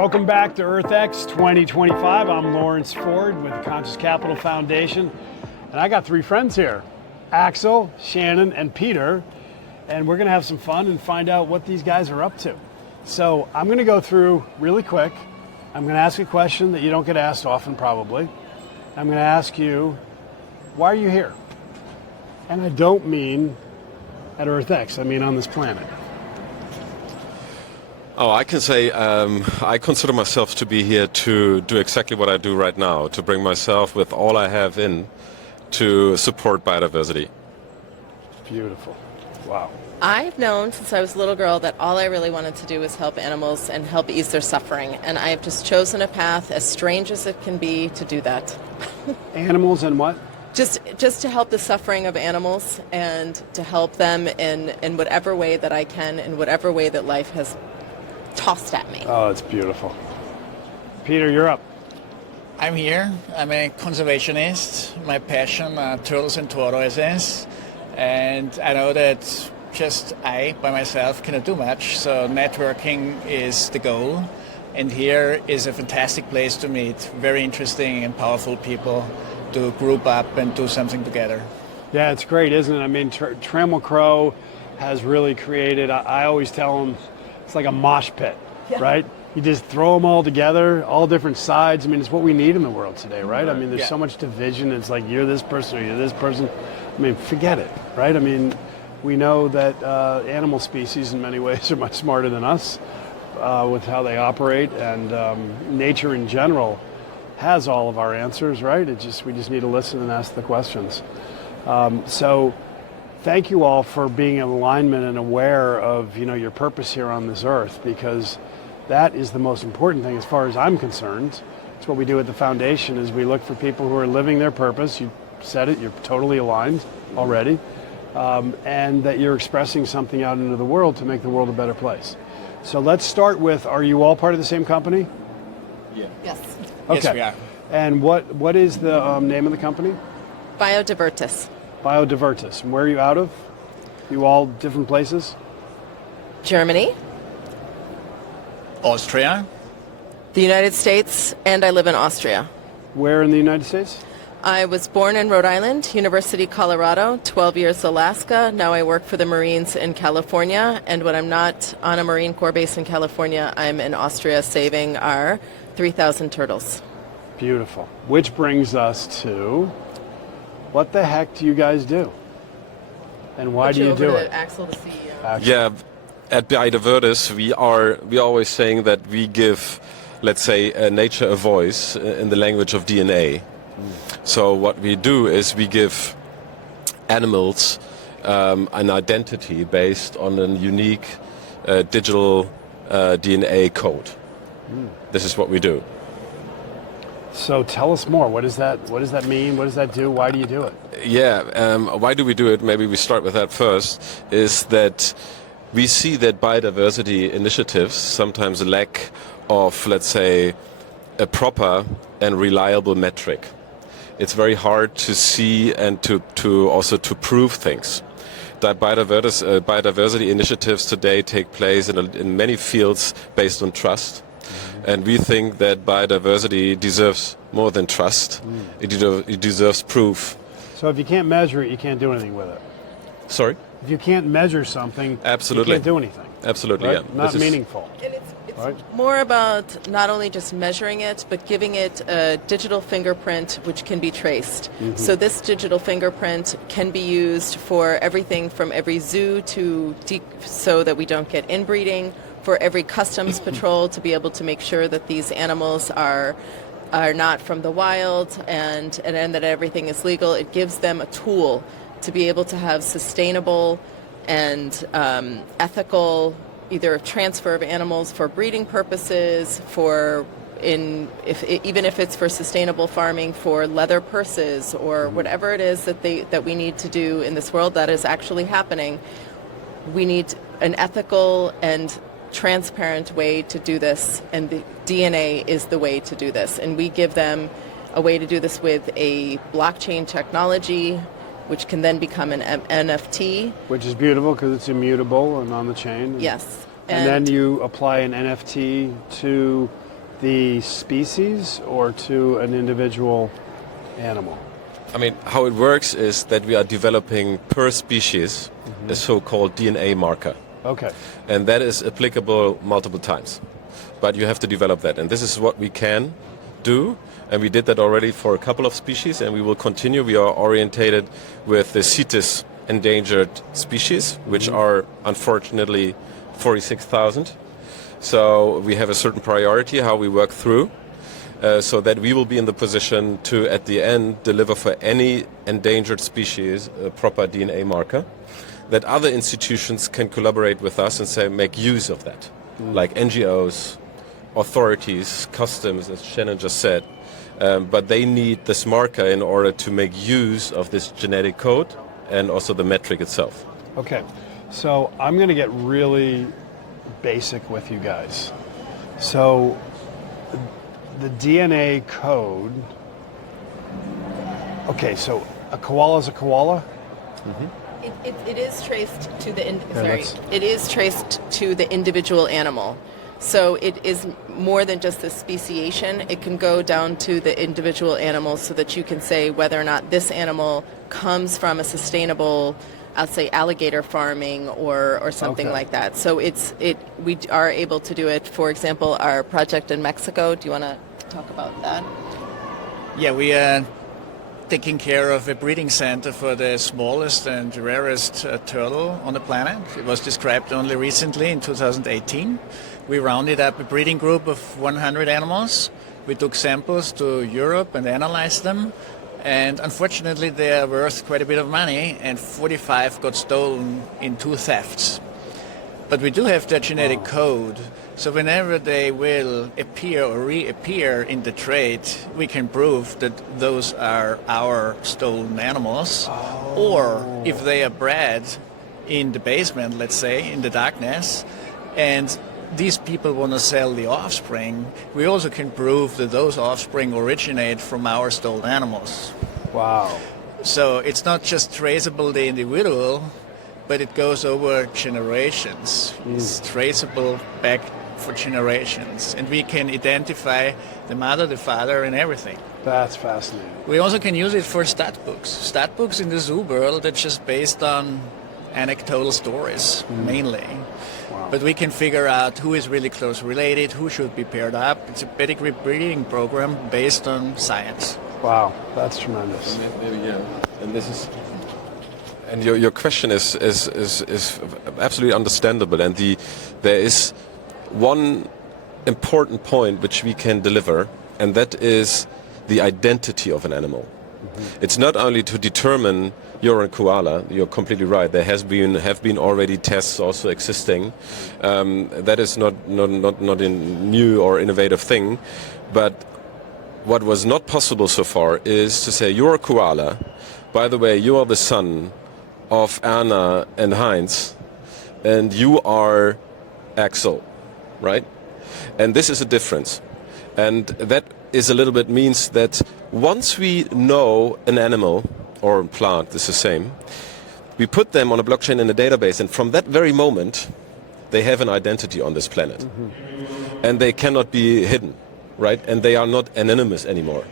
Welcome back to EarthX 2025. I'm Lawrence Ford with the Conscious Capital Foundation, and I got three friends here, Axel, Shannon, and Peter, and we're gonna have some fun and find out what these guys are up to. So I'm gonna go through really quick. I'm gonna ask a question that you don't get asked often probably. I'm gonna ask you, why are you here? And I don't mean at EarthX, I mean on this planet. Oh, I can say I consider myself to be here to do exactly what I do right now, to bring myself with all I have in to support biodiversity. Beautiful. Wow. I've known since I was a little girl that all I really wanted to do was help animals and help ease their suffering. And I have just chosen a path, as strange as it can be, to do that. Animals and what? Just to help the suffering of animals and to help them in whatever way that I can, in whatever way that life has tossed at me. Oh, it's beautiful. Peter, you're up. I'm here. I'm a conservationist. My passion are turtles and tortoises. And I know that just I, by myself, cannot do much. So networking is the goal. And here is a fantastic place to meet very interesting and powerful people to group up and do something together. Yeah, it's great, isn't it? I mean, Trammel Crow has really created, I always tell them, it's like a mosh pit, right? You just throw them all together, all different sides. I mean, it's what we need in the world today, right? I mean, there's so much division. It's like, you're this person or you're this person. I mean, forget it, right? I mean, we know that animal species in many ways are much smarter than us with how they operate, and nature in general has all of our answers, right? We just need to listen and ask the questions. So thank you all for being in alignment and aware of, your purpose here on this earth, because that is the most important thing as far as I'm concerned. It's what we do at the foundation, is we look for people who are living their purpose. You said it, you're totally aligned already, and that you're expressing something out into the world to make the world a better place. So let's start with, are you all part of the same company? Yeah. Yes. Okay. Yes, we are. And what is the name of the company? Biodivertis. Biodivertis. And where are you out of? You all different places? Germany, Austria. the United States, and I live in Austria. Where in the United States? I was born in Rhode Island, University, Colorado, 12 years Alaska. Now I work for the Marines in California, and when I'm not on a Marine Corps base in California, I'm in Austria saving our 3,000 turtles. Beautiful. Which brings us to, what the heck do you guys do? And why do you do it? Axel, the CEO. Axel. Yeah, at Biodivertis, we always saying that we give, let's say, nature a voice in the language of DNA. So what we do is we give animals an identity based on a unique digital DNA code. This is what we do. So tell us more. What does that mean? What does that do? Why do you do it? Yeah, why do we do it? Maybe we start with that first, is that we see that biodiversity initiatives sometimes lack of, let's say, a proper and reliable metric. It's very hard to see and to also to prove things. That biodiversity initiatives today take place in many fields based on trust. And we think that biodiversity deserves more than trust. It deserves proof. So if you can't measure it, you can't do anything with it. Sorry? If you can't measure something, Absolutely. you can't do anything. Absolutely, Right? yeah. Not meaningful. And it's Right. more about not only just measuring it, but giving it a digital fingerprint which can be traced. So this digital fingerprint can be used for everything from every zoo so that we don't get inbreeding, for every customs patrol to be able to make sure that these animals are not from the wild and that everything is legal. It gives them a tool to be able to have sustainable and ethical either transfer of animals for breeding purposes, even if it's for sustainable farming, for leather purses or whatever it is that we need to do in this world that is actually happening. We need an ethical and transparent way to do this, and the DNA is the way to do this. And we give them a way to do this with a blockchain technology, which can then become an NFT. Which is beautiful because it's immutable and on the chain. Yes. And then you apply an NFT to the species or to an individual animal? I mean, how it works is that we are developing per species a so-called DNA marker. Okay. And that is applicable multiple times. But you have to develop that. And this is what we can do. And we did that already for a couple of species, and we will continue. We are orientated with the CITES endangered species, which are unfortunately 46,000. So we have a certain priority how we work through, so that we will be in the position to, at the end, deliver for any endangered species a proper DNA marker, that other institutions can collaborate with us and say, make use of that, like NGOs, authorities, customs, as Shannon just said. But they need this marker in order to make use of this genetic code and also the metric itself. Okay, so I'm going to get really basic with you guys. So the DNA code, okay, so a koala is a koala? It is traced to the it is traced to the individual animal. So it is more than just the speciation. It can go down to the individual animal so that you can say whether or not this animal comes from a sustainable, I'll say, alligator farming or something like that. So we are able to do it. For example, our project in Mexico. Do you want to talk about that? Yeah, we are taking care of a breeding center for the smallest and rarest turtle on the planet. It was described only recently in 2018. We rounded up a breeding group of 100 animals. We took samples to Europe and analyzed them. And unfortunately, they are worth quite a bit of money, and 45 got stolen in 2 thefts. But we do have their genetic code, so whenever they will appear or reappear in the trade, we can prove that those are our stolen animals. Or if they are bred in the basement, let's say, in the darkness, and these people want to sell the offspring, we also can prove that those offspring originate from our stolen animals. Wow. So it's not just traceable the individual, but it goes over generations. It's traceable back for generations. And we can identify the mother, the father, and everything. That's fascinating. We also can use it for stat books. Stat books in the zoo world are just based on anecdotal stories, mainly. Wow. But we can figure out who is really close related, who should be paired up. It's a pedigree breeding program based on science. Wow, that's tremendous. And this is, and your question is absolutely understandable. And there is one important point which we can deliver, and that is the identity of an animal. It's not only to determine you're a koala. You're completely right. There have been already tests also existing. That is not a new or innovative thing, but what was not possible so far is to say you're a koala. By the way, you are the son of Anna and Heinz, and you are Axel, right? And this is a difference, and that is a little bit means that once we know an animal or a plant, it's the same, we put them on a blockchain in a database, and from that very moment they have an identity on this planet, and they cannot be hidden, right? And they are not anonymous anymore.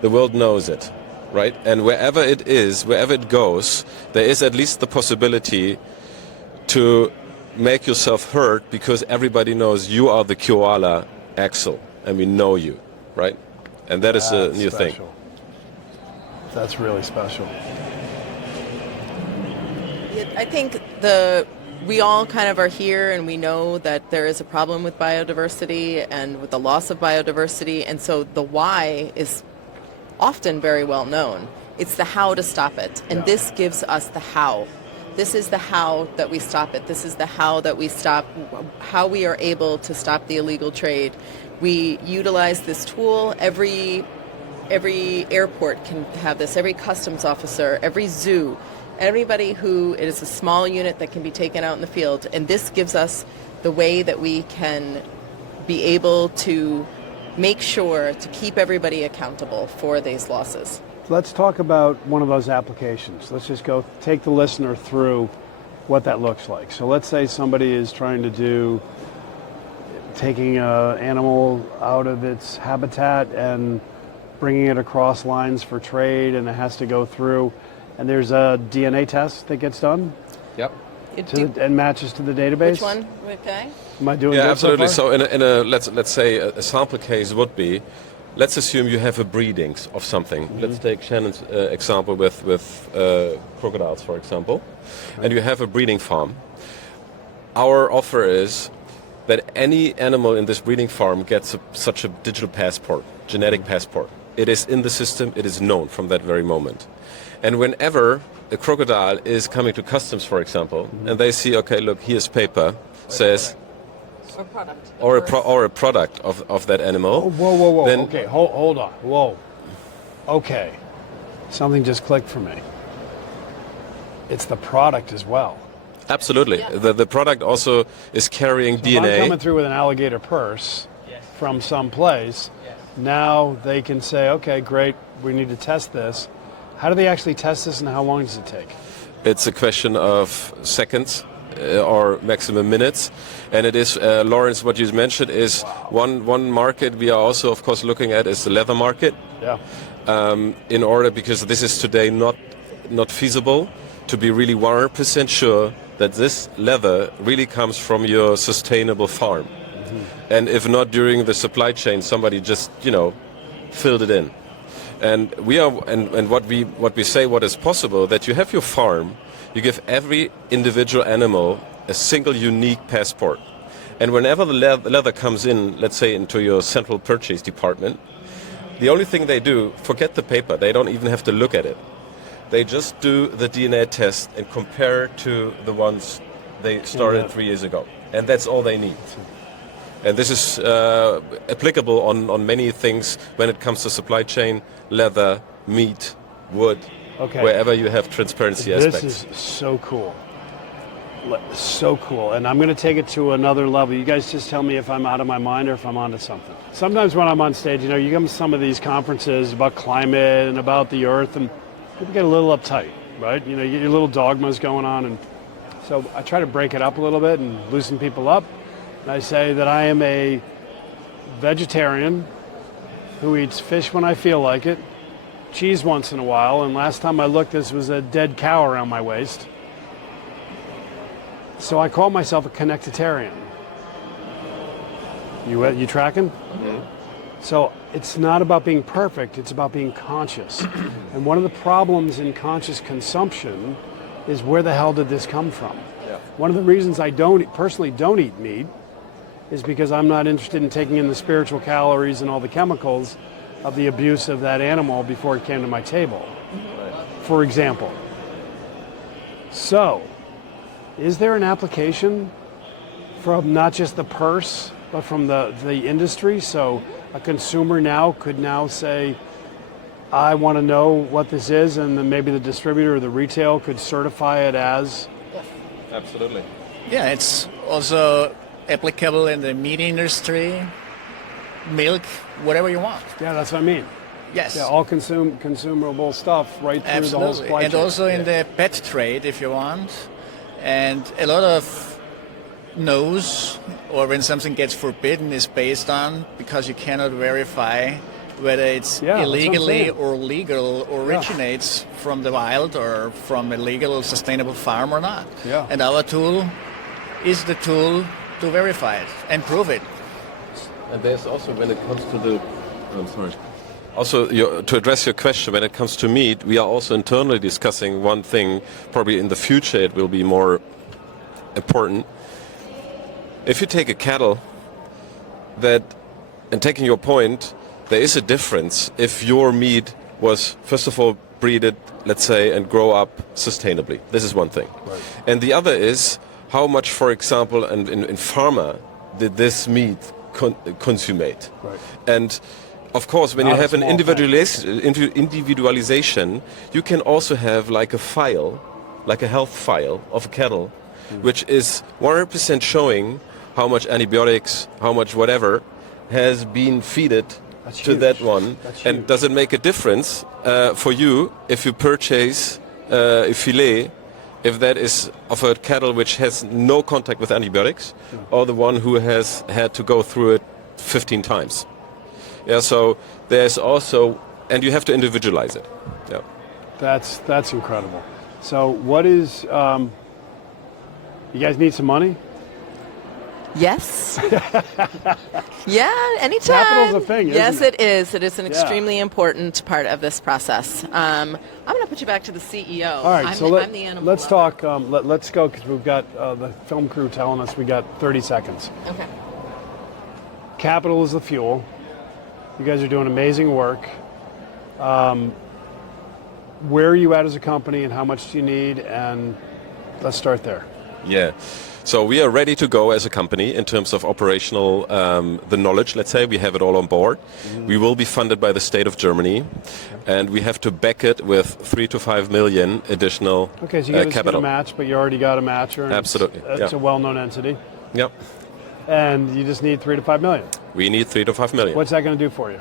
The world knows it, right? And wherever it is, wherever it goes, there is at least the possibility to make yourself heard, because everybody knows you are the koala Axel, and we know you, right? And that is a new thing. That's really special. I think we all kind of are here, and we know that there is a problem with biodiversity and with the loss of biodiversity, and so the why is often very well known. It's the how to stop it, and this gives us the how. This is the how that we stop it. This is the how that we stop, how we are able to stop the illegal trade. We utilize this tool. Every airport can have this, every customs officer, every zoo, everybody who, it is a small unit that can be taken out in the field, and this gives us the way that we can be able to make sure to keep everybody accountable for these losses. Let's talk about one of those applications. Let's just go take the listener through what that looks like. So let's say somebody is trying to do taking an animal out of its habitat and bringing it across lines for trade, and it has to go through, and there's a DNA test that gets done Yep. and matches to the database. Which one? Okay. Am I doing Yeah, good absolutely. So far? So in a let's say a sample case would be, let's assume you have a breeding of something. Let's take Shannon's example with crocodiles, for example, and you have a breeding farm. Our offer is that any animal in this breeding farm gets such a digital passport, genetic passport. It is in the system, it is known from that very moment. And whenever a crocodile is coming to customs, for example, and they see, okay, look, here's paper, says, Or product. or a product of that animal. Whoa. Then, Okay, hold on. Whoa. Okay. Something just clicked for me. It's the product as well. Absolutely. Yeah. The product also is carrying If I'm DNA. coming through with an alligator purse from some place, now they can say, okay, great, we need to test this. How do they actually test this, and how long does it take? It's a question of seconds or maximum minutes. And it is, Lawrence, what you mentioned is one market we are also, of course, looking at is the leather market. Yeah. In order, because this is today not feasible, to be really 100% sure that this leather really comes from your sustainable farm. And if not, during the supply chain, somebody just, filled it in. And we are, and what we say, what is possible, that you have your farm, you give every individual animal a single unique passport. And whenever the leather comes in, let's say into your central purchase department, the only thing they do, forget the paper, they don't even have to look at it. They just do the DNA test and compare to the ones they started 3 years ago. And that's all they need. And this is applicable on many things when it comes to supply chain, leather, meat, wood, wherever you have transparency aspects. This is so cool. So cool. And I'm going to take it to another level. You guys just tell me if I'm out of my mind or if I'm onto something. Sometimes when I'm on stage, you come to some of these conferences about climate and about the earth, and people get a little uptight, right? You get your little dogmas going on. And so I try to break it up a little bit and loosen people up. And I say that I am a vegetarian who eats fish when I feel like it, cheese once in a while, and last time I looked, this was a dead cow around my waist. So I call myself a connectitarian. You tracking? Mm-hmm. So it's not about being perfect, it's about being conscious. And one of the problems in conscious consumption is, where the hell did this come from? Yeah. One of the reasons I personally don't eat meat is because I'm not interested in taking in the spiritual calories and all the chemicals of the abuse of that animal before it came to my table, for example. So, is there an application from not just the purse, but from the industry? So a consumer could now say, I want to know what this is, and then maybe the distributor or the retail could certify it as? Absolutely. Yeah, it's also applicable in the meat industry, milk, whatever you want. Yeah, that's what I mean. Yes. Yeah, all consumable stuff right through the whole supply chain. And also in the pet trade, if you want. And a lot of no's, or when something gets forbidden, is based on because you cannot verify whether it's illegally or legal originates from the wild or from a legal sustainable farm or not. Yeah. And our tool is the tool to verify it and prove it. And there's also, when it comes to the, I'm sorry. Also, to address your question, when it comes to meat, we are also internally discussing one thing. Probably in the future it will be more important. If you take a cattle, and taking your point, there is a difference if your meat was, first of all, breeded, let's say, and grow up sustainably. This is one thing. Right. And the other is how much, for example, in pharma did this meat consummate. Right. And of course, when Not you have a an small individualization, you can also have like a file, like a health file of a cattle, which is 100% showing how much antibiotics, how much whatever has been feeded to that one. And does it make a difference for you if you purchase a filet if that is of a cattle which has no contact with antibiotics, or the one who has had to go through it 15 times. Yeah, so there's also, and you have to individualize it. Yeah. That's incredible. So what is, you guys need some money? Yes. Yeah, anytime. Capital's a thing, isn't yes, it? it is. It is an extremely important part of this process. I'm going to put you back to the CEO. All right, I'm the animal let's lover. talk, let's go, because we've got the film crew telling us we got 30 seconds. Okay. Capital is the fuel. You guys are doing amazing work. Where are you at as a company, and how much do you need? And let's start there. Yeah. So we are ready to go as a company in terms of operational, the knowledge, let's say. We have it all on board. We will be funded by the state of Germany, and we have to back it with 3 to 5 million additional Okay, so you guys get a capital. match, but you already got a matcher. And Absolutely, It's yeah. a well-known entity. Yep. And you just need 3 to 5 million. We need 3 to 5 million. What's that going to do for you?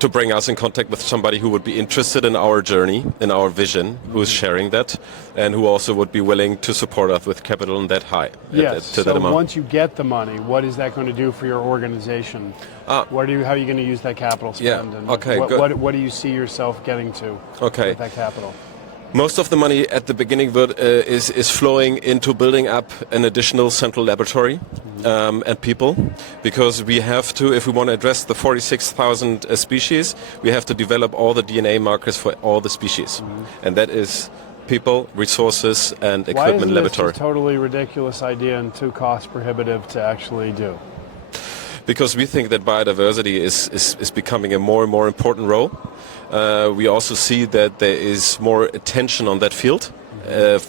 To bring us in contact with somebody who would be interested in our journey, in our vision, who is sharing that, and who also would be willing to support us with capital in that high. Yes. To that So amount. once you get the money, what is that going to do for your organization? How are you going to use that capital spend? Yeah, And okay, what, good. what do you see yourself getting to Okay. with that capital? Most of the money at the beginning is flowing into building up an additional central laboratory and people, because we have to, if we want to address the 46,000 species, we have to develop all the DNA markers for all the species. And that is people, resources, and Why equipment isn't laboratory. this a totally ridiculous idea and too cost prohibitive to actually do? Because we think that biodiversity is becoming a more and more important role. We also see that there is more attention on that field.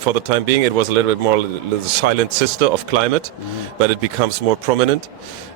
For the time being, it was a little bit more the silent sister of climate, but it becomes more prominent.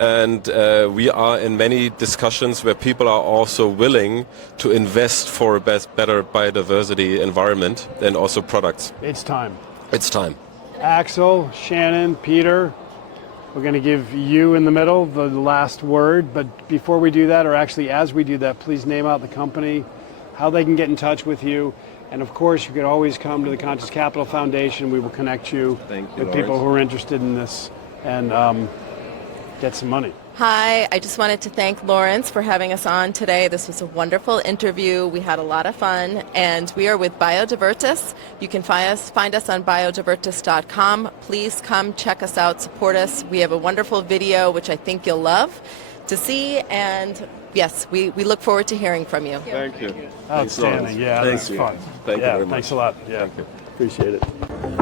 And we are in many discussions where people are also willing to invest for a better biodiversity environment and also products. It's time. It's time. Axel, Shannon, Peter, we're going to give you in the middle the last word, but before we do that, or actually as we do that, please name out the company, how they can get in touch with you, and of course you can always come to the Conscious Capital Foundation. We will connect you with people who are interested in this and get some money. Hi, I just wanted to thank Lawrence for having us on today. This was a wonderful interview. We had a lot of fun, and we are with Biodivertis. You can find us on biodivertis.com. Please come check us out, support us. We have a wonderful video, which I think you'll love to see, and yes, we look forward to hearing from you. Thank you. Outstanding. Yeah, Thank that's you. fun. Thank you yeah, very much. Thanks a lot. Yeah, Thank you. Appreciate it.